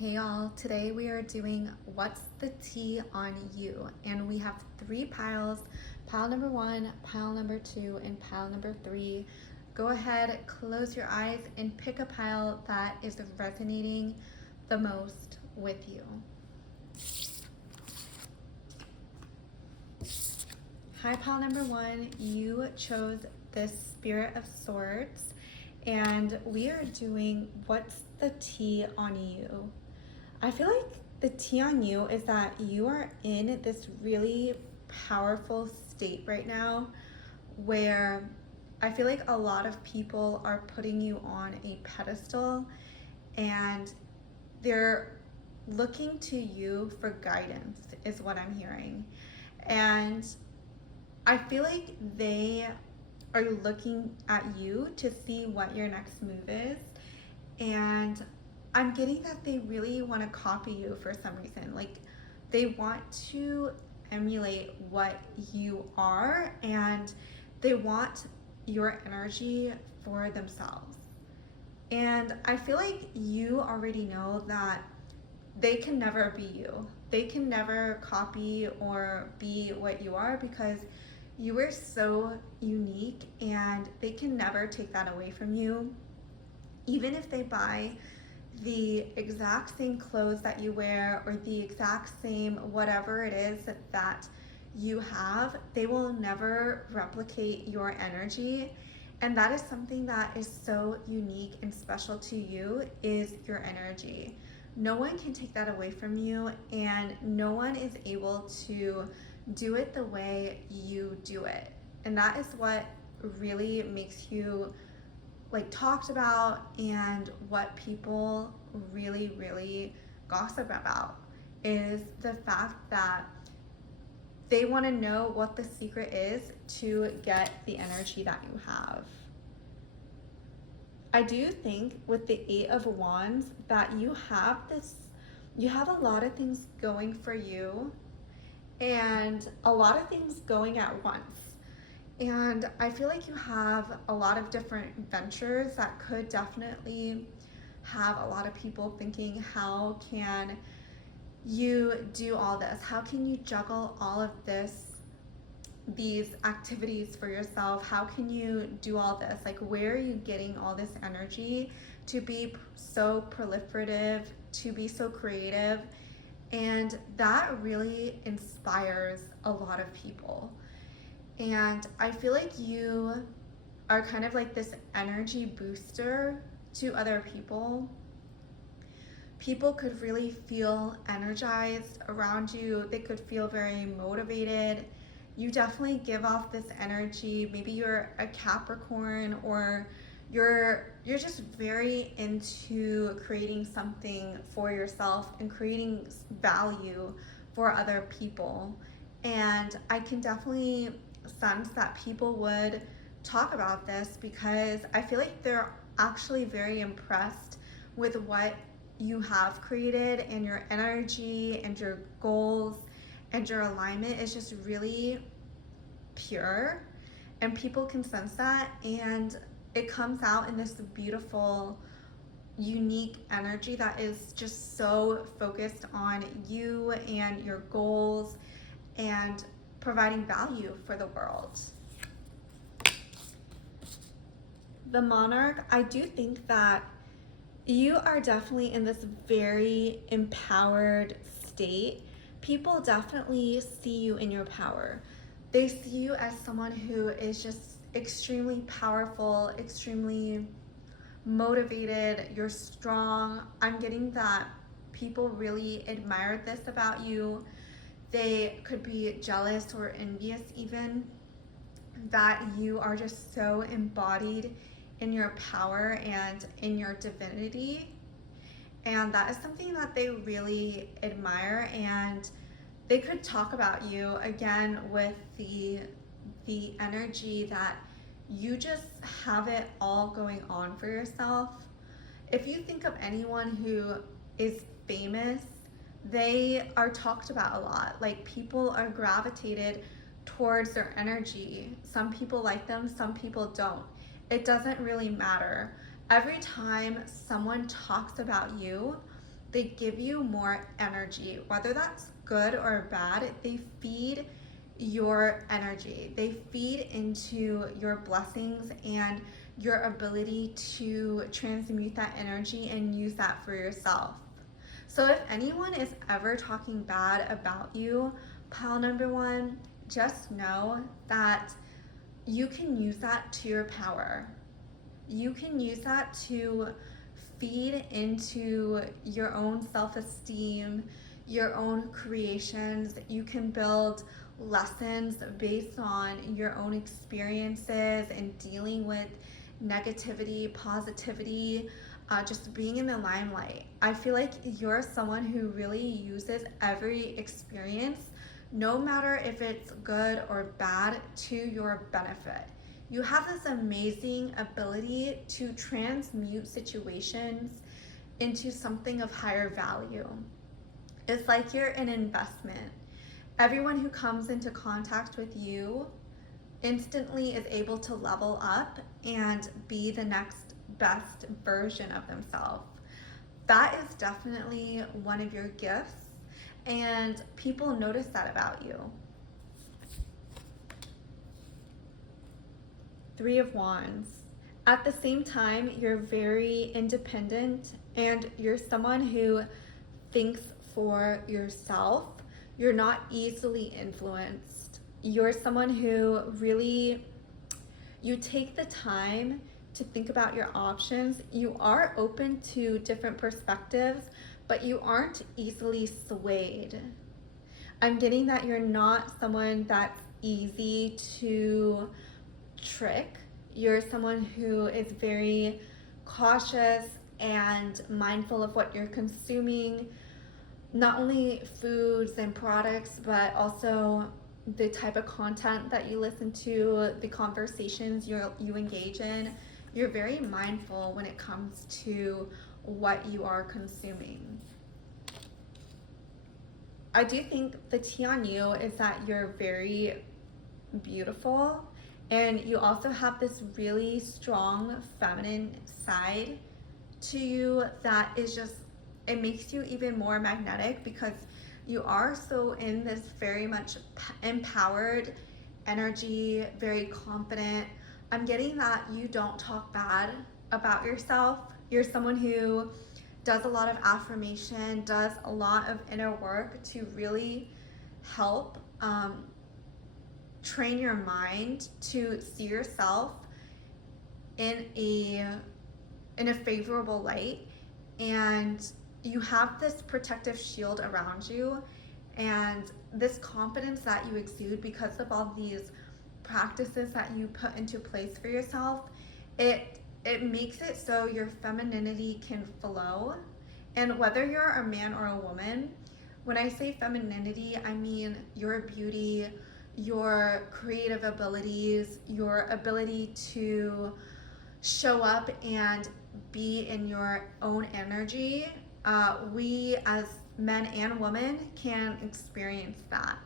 Hey y'all, today we are doing What's the Tea on You? And we have three piles, pile number one, pile number two, and pile number three. Go ahead, close your eyes, and pick a pile that is resonating the most with you. Hi, pile number one, you chose this Spirit of Swords, and we are doing What's the Tea on You? I feel like the tea on you is that you are in this really powerful state right now where I feel like a lot of people are putting you on a pedestal and they're looking to you for guidance, is what I'm hearing. And I feel like they are looking at you to see what your next move is. And I'm getting that they really want to copy you for some reason. Like they want to emulate what you are and they want your energy for themselves. And I feel like you already know that they can never be you. They can never copy or be what you are because you are so unique and they can never take that away from you. Even if they buy the exact same clothes that you wear or the exact same whatever it is that you have, they will never replicate your energy. And that is something that is so unique and special to you, is your energy. No one can take that away from you, and no one is able to do it the way you do it. And that is what really makes you like talked about and what people really gossip about is the fact that they want to know what the secret is to get the energy that you have. I do think with the Eight of Wands that you have a lot of things going for you and a lot of things going at once. And I feel like you have a lot of different ventures that could definitely have a lot of people thinking, how can you do all this? How can you juggle all of these activities for yourself? How can you do all this? Like, where are you getting all this energy to be so proliferative, to be so creative? And that really inspires a lot of people. And I feel like you are kind of like this energy booster to other people. People could really feel energized around you. They could feel very motivated. You definitely give off this energy. Maybe you're a Capricorn or you're just very into creating something for yourself and creating value for other people. And I can definitely sense that people would talk about this because I feel like they're actually very impressed with what you have created, and your energy and your goals and your alignment is just really pure, and people can sense that, and it comes out in this beautiful unique energy that is just so focused on you and your goals and providing value for the world. The Monarch, I do think that you are definitely in this very empowered state. People definitely see you in your power. They see you as someone who is just extremely powerful, extremely motivated, you're strong. I'm getting that people really admire this about you. They could be jealous or envious even that you are just so embodied in your power and in your divinity. And that is something that they really admire, and they could talk about you again with the energy that you just have it all going on for yourself. If you think of anyone who is famous, they are talked about a lot. Like, people are gravitated towards their energy. Some people like them, some people don't. It doesn't really matter. Every time someone talks about you, they give you more energy. Whether that's good or bad, they feed your energy. They feed into your blessings and your ability to transmute that energy and use that for yourself. So if anyone is ever talking bad about you, pile number one, just know that you can use that to your power. You can use that to feed into your own self-esteem, your own creations. You can build lessons based on your own experiences and dealing with negativity, positivity, just being in the limelight. I feel like you're someone who really uses every experience, no matter if it's good or bad, to your benefit. You have this amazing ability to transmute situations into something of higher value. It's like you're an investment. Everyone who comes into contact with you instantly is able to level up and be the next best version of themselves. That is definitely one of your gifts, and people notice that about you. Three of Wands. At the same time, you're very independent and you're someone who thinks for yourself. You're not easily influenced. You're someone who really, you take the time to think about your options. You are open to different perspectives, but you aren't easily swayed. I'm getting that you're not someone that's easy to trick. You're someone who is very cautious and mindful of what you're consuming, not only foods and products, but also the type of content that you listen to, the conversations you engage in. You're very mindful when it comes to what you are consuming. I do think the tea on you is that you're very beautiful, and you also have this really strong feminine side to you that is just, it makes you even more magnetic because you are so in this very much empowered energy, very confident. I'm getting that you don't talk bad about yourself. You're someone who does a lot of affirmation, does a lot of inner work to really help train your mind to see yourself in a favorable light, and you have this protective shield around you and this confidence that you exude because of all these practices that you put into place for yourself. It makes it so your femininity can flow. And whether you're a man or a woman, when I say femininity, I mean your beauty, your creative abilities, your ability to show up and be in your own energy. We as men and women can experience that.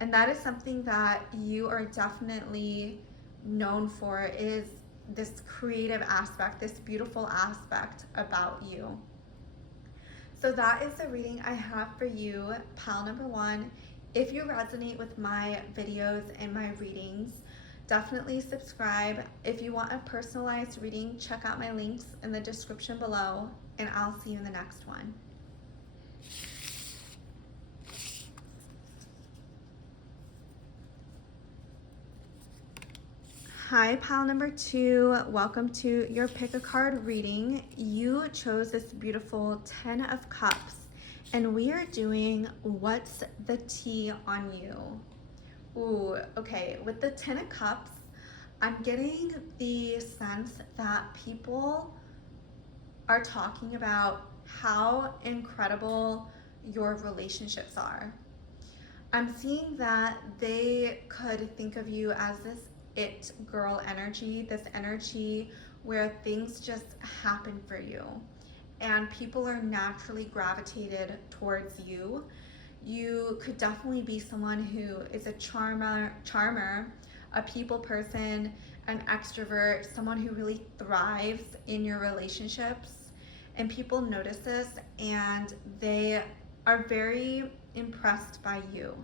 And that is something that you are definitely known for, is this creative aspect, this beautiful aspect about you. So that is the reading I have for you, pile number one. If you resonate with my videos and my readings, definitely subscribe. If you want a personalized reading, check out my links in the description below, and I'll see you in the next one. Hi, pile number two. Welcome to your pick a card reading. You chose this beautiful 10 of Cups, and we are doing what's the tea on you. Ooh, okay. With the 10 of Cups, I'm getting the sense that people are talking about how incredible your relationships are. I'm seeing that they could think of you as this it girl energy, this energy where things just happen for you and people are naturally gravitated towards you. You could definitely be someone who is a charmer, a people person, an extrovert, someone who really thrives in your relationships. and people notice this and they are very impressed by you.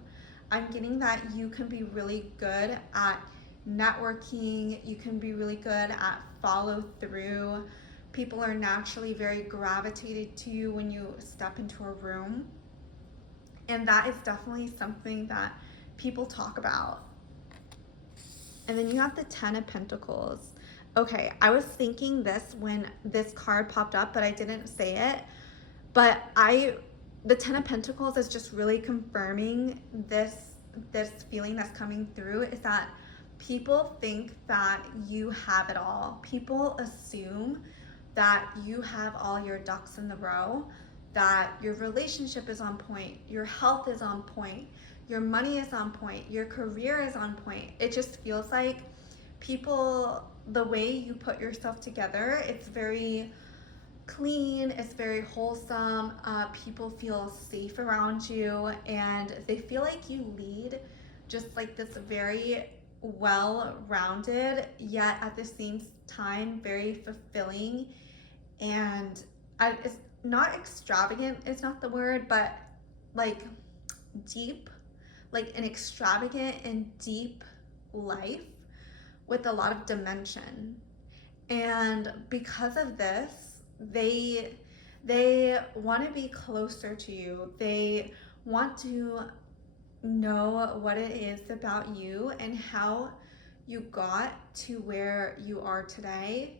I'm getting that you can be really good at networking, you can be really good at follow through. People are naturally very gravitated to you when you step into a room. And that is definitely something that people talk about. And then you have the Ten of Pentacles. Okay, I was thinking this when this card popped up, but I didn't say it. But the Ten of Pentacles is just really confirming this feeling that's coming through, is that people think that you have it all. People assume that you have all your ducks in the row, that your relationship is on point, your health is on point, your money is on point, your career is on point. It just feels like people, the way you put yourself together, it's very clean, it's very wholesome. People feel safe around you, and they feel like you lead just like this very well-rounded, yet at the same time very fulfilling, and it's not extravagant, it's not the word, but like deep, like an extravagant and deep life with a lot of dimension. And because of this, they want to be closer to you. They want to know what it is about you and how you got to where you are today.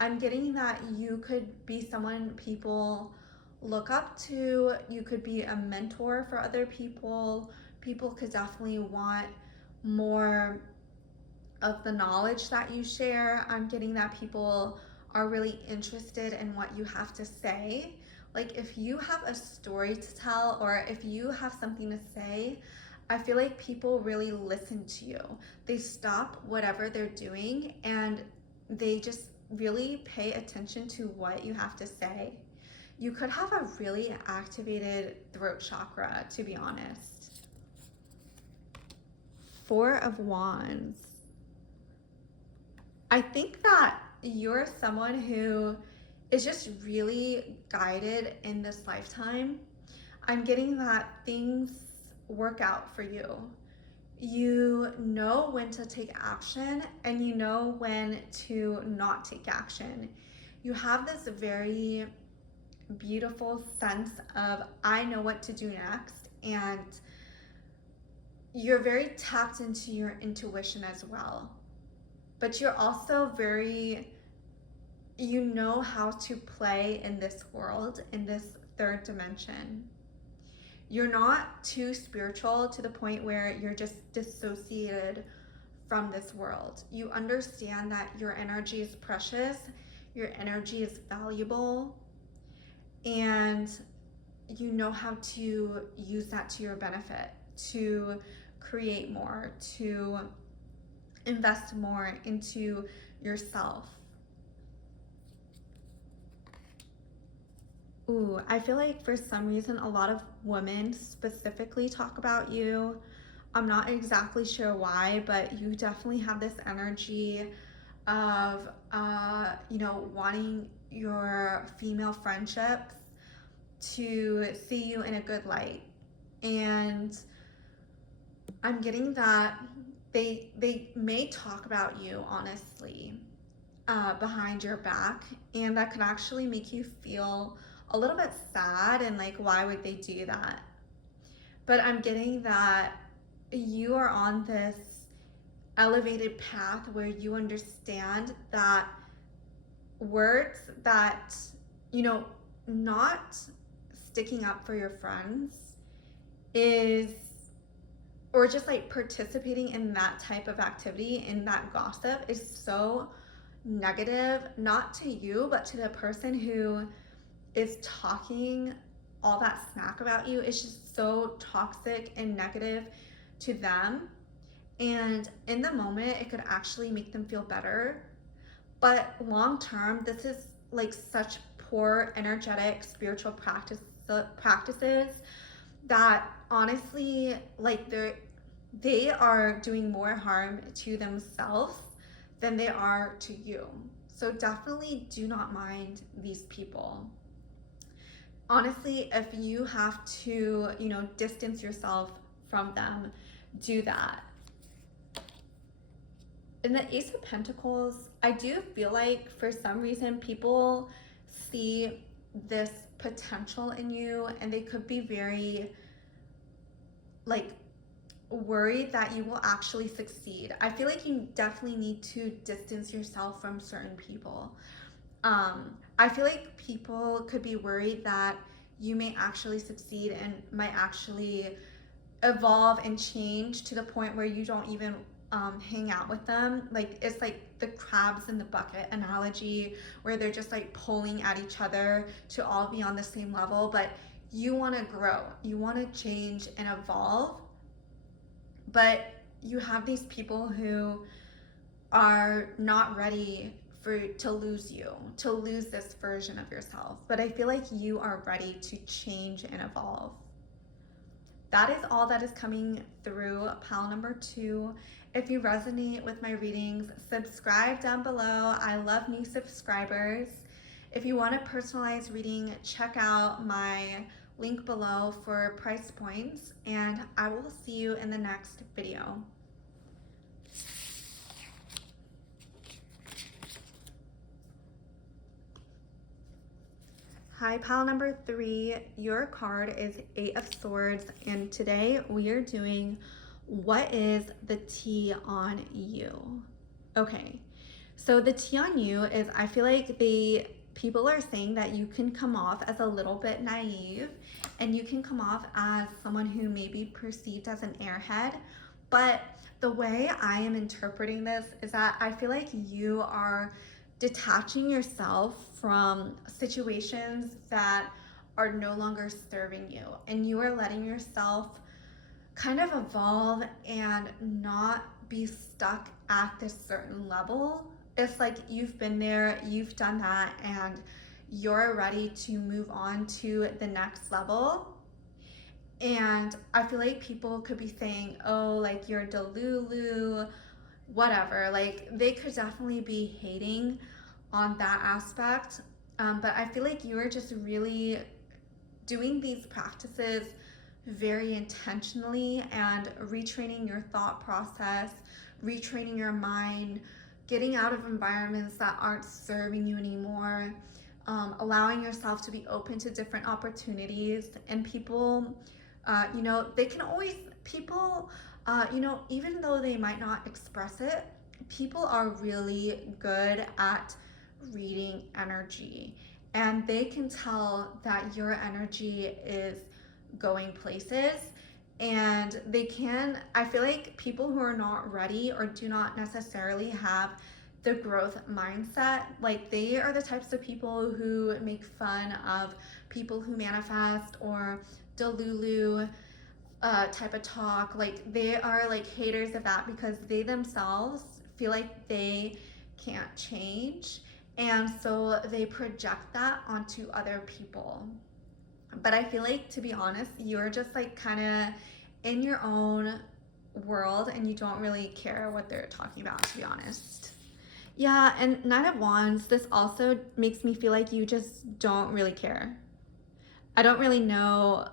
I'm getting that you could be someone people look up to. You could be a mentor for other people. People could definitely want more of the knowledge that you share. I'm getting that people are really interested in what you have to say. Like if you have a story to tell, or if you have something to say, I feel like people really listen to you. They stop whatever they're doing and they just really pay attention to what you have to say. You could have a really activated throat chakra, to be honest. Four of Wands. I think that you're someone who is just really guided in this lifetime. I'm getting that things work out for you. You know when to take action and you know when to not take action. You have this very beautiful sense of, I know what to do next, and you're very tapped into your intuition as well. But you're also you know how to play in this world, in this third dimension. You're not too spiritual to the point where you're just dissociated from this world. You understand that your energy is precious, your energy is valuable, and you know how to use that to your benefit, to create more, to invest more into yourself. Ooh, I feel like for some reason a lot of women specifically talk about you. I'm not exactly sure why, but you definitely have this energy of, wanting your female friendships to see you in a good light. And I'm getting that they may talk about you honestly behind your back, and that could actually make you feel a little bit sad and like, why would they do that? But I'm getting that you are on this elevated path where you understand that words that, not sticking up for your friends is, or just like participating in that type of activity, in that gossip, is so negative, not to you, but to the person who is talking all that smack about you. It's just so toxic and negative to them. And in the moment, it could actually make them feel better. But long term, this is like such poor energetic spiritual practices that honestly, like they are doing more harm to themselves than they are to you. So definitely do not mind these people. honestly, if you have to, distance yourself from them, do that. In the Ace of Pentacles, I do feel like for some reason people see this potential in you, and they could be very like worried that you will actually succeed. I feel like you definitely need to distance yourself from certain people. I feel like people could be worried that you may actually succeed and might actually evolve and change to the point where you don't even hang out with them. Like, it's like the crabs in the bucket analogy, where they're just like pulling at each other to all be on the same level. But you want to grow, you want to change and evolve, but you have these people who are not ready to lose you, to lose this version of yourself. But I feel like you are ready to change and evolve. That is all that is coming through pile number 2. If you resonate with my readings, subscribe down below. I love new subscribers. If you want a personalized reading, check out my link below for price points, and I will see you in the next video. Hi, pile number 3. Your card is 8 of Swords, and today we are doing what is the tea on you. Okay, so the tea on you is, I feel like people are saying that you can come off as a little bit naive, and you can come off as someone who may be perceived as an airhead. But the way I am interpreting this is that I feel like you are detaching yourself from situations that are no longer serving you, and you are letting yourself kind of evolve and not be stuck at this certain level. It's like you've been there, you've done that, and you're ready to move on to the next level. And I feel like people could be saying, oh, like, you're delulu, whatever. Like, they could definitely be hating on that aspect. But I feel like you're just really doing these practices very intentionally and retraining your thought process, retraining your mind, getting out of environments that aren't serving you anymore, allowing yourself to be open to different opportunities. And people, they can always, people, even though they might not express it, people are really good at reading energy, and they can tell that your energy is going places. And I feel like people who are not ready or do not necessarily have the growth mindset, like, they are the types of people who make fun of people who manifest, or delulu type of talk. Like, they are like haters of that because they themselves feel like they can't change, and so they project that onto other people. But I feel like, to be honest, you're just like kind of in your own world, and you don't really care what they're talking about, to be honest. Yeah, and Knight of Wands, this also makes me feel like you just don't really care. I don't really know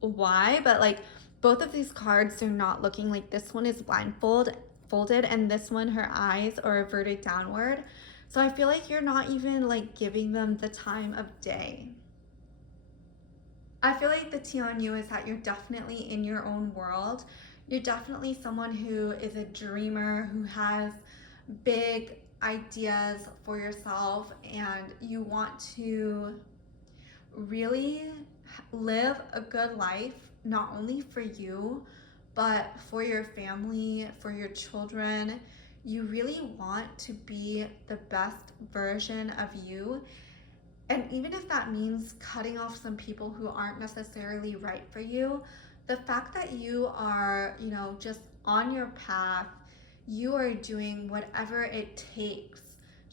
why, but like, both of these cards are not looking like, this one is folded, and this one, her eyes are averted downward. So I feel like you're not even like giving them the time of day. I feel like the tea on you is that you're definitely in your own world. You're definitely someone who is a dreamer, who has big ideas for yourself, and you want to really live a good life, not only for you, but for your family, for your children. You really want to be the best version of you. And even if that means cutting off some people who aren't necessarily right for you, the fact that you are, just on your path, you are doing whatever it takes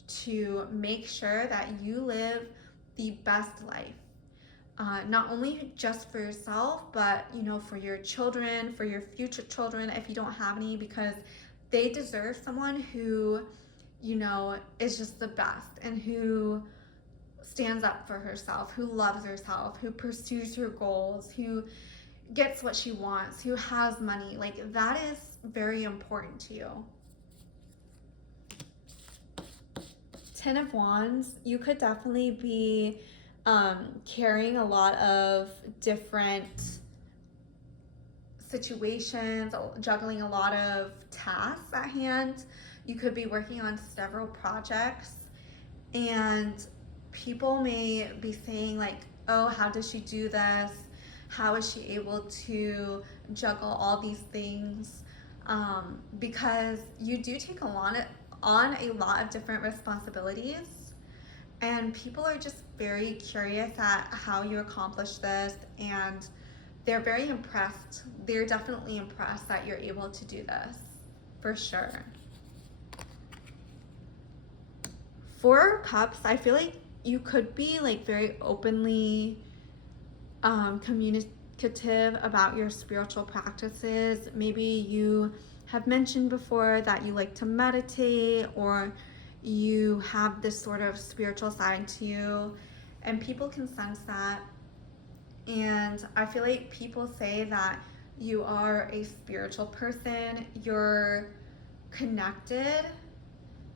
to make sure that you live the best life. Not only just for yourself, but, for your children, for your future children, if you don't have any, because they deserve someone who, is just the best, and who stands up for herself, who loves herself, who pursues her goals, who gets what she wants, who has money. Like, that is very important to you. Ten of Wands, you could definitely be carrying a lot of different situations, juggling a lot of tasks at hand. You could be working on several projects, and people may be saying like, oh, how does she do this? How is she able to juggle all these things? Because you do take on a lot of different responsibilities, and people are just very curious at how you accomplish this, and they're very impressed. They're definitely impressed that you're able to do this, for sure. Four of Cups, I feel like you could be like very openly communicative about your spiritual practices. Maybe you have mentioned before that you like to meditate, or you have this sort of spiritual side to you, and people can sense that. And I feel like people say that you are a spiritual person, you're connected,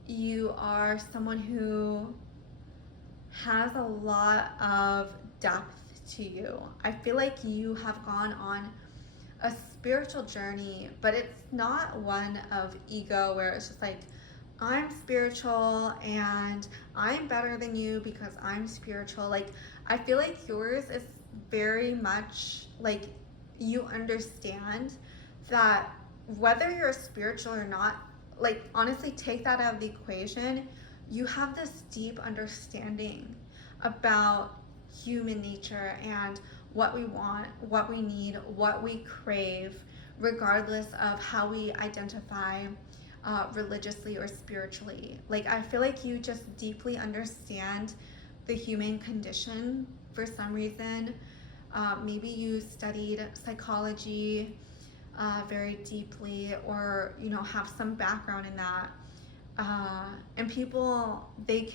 you are someone who has a lot of depth to you. I feel like you have gone on a spiritual journey, but it's not one of ego where it's just like, I'm spiritual and I'm better than you because I'm spiritual. Like, I feel like yours is very much like you understand that whether you're spiritual or not, like, honestly, take that out of the equation. You have this deep understanding about human nature and what we want, what we need, what we crave, regardless of how we identify religiously or spiritually. Like, I feel like you just deeply understand the human condition for some reason. Maybe you studied psychology very deeply, or have some background in that. And people, they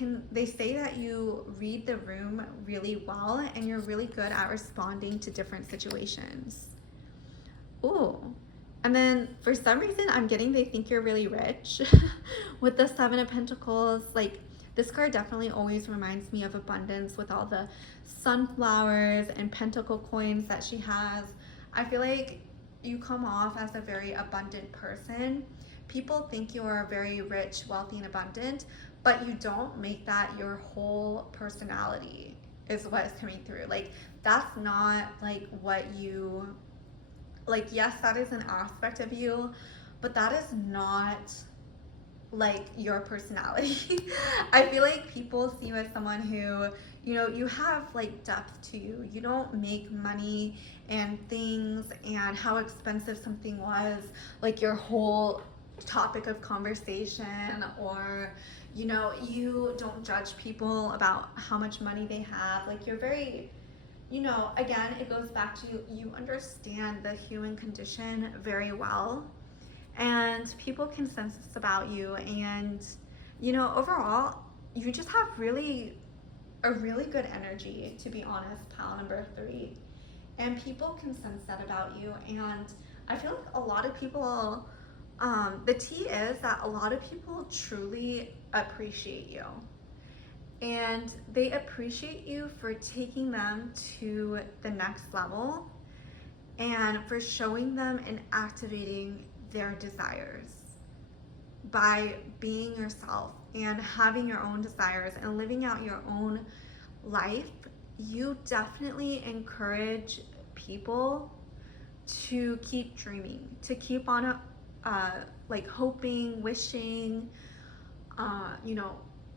say that you read the room really well, and you're really good at responding to different situations. Ooh. And then for some reason, I'm getting they think you're really rich with the Seven of Pentacles. Like, this card definitely always reminds me of abundance with all the sunflowers and pentacle coins that she has. I feel like you come off as a very abundant person. People think you are very rich, wealthy, and abundant, but you don't make that your whole personality, is what is coming through. Like, that's not like what you, like, yes, that is an aspect of you, but that is not like your personality. I feel like people see you as someone who, you have like depth to you. You don't make money and things and how expensive something was like your whole topic of conversation, or you don't judge people about how much money they have. Like, you're very, again, it goes back to you understand the human condition very well, and people can sense this about you. And overall, you just have a really good energy, to be honest, pile number 3, and people can sense that about you. And I feel like a lot of people, the tea is that a lot of people truly appreciate you, and they appreciate you for taking them to the next level and for showing them and activating their desires by being yourself and having your own desires and living out your own life. You definitely encourage people to keep dreaming, to keep on like hoping, wishing.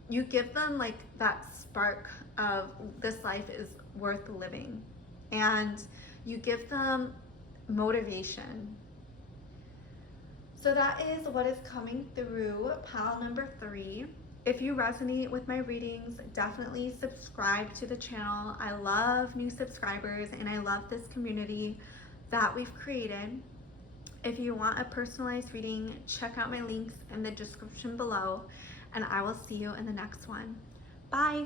You give them like that spark of this life is worth living, and you give them motivation. So that is what is coming through pile number 3. If you resonate with my readings, definitely subscribe to the channel. I love new subscribers, and I love this community that we've created. If you want a personalized reading, check out my links in the description below, and I will see you in the next one. Bye.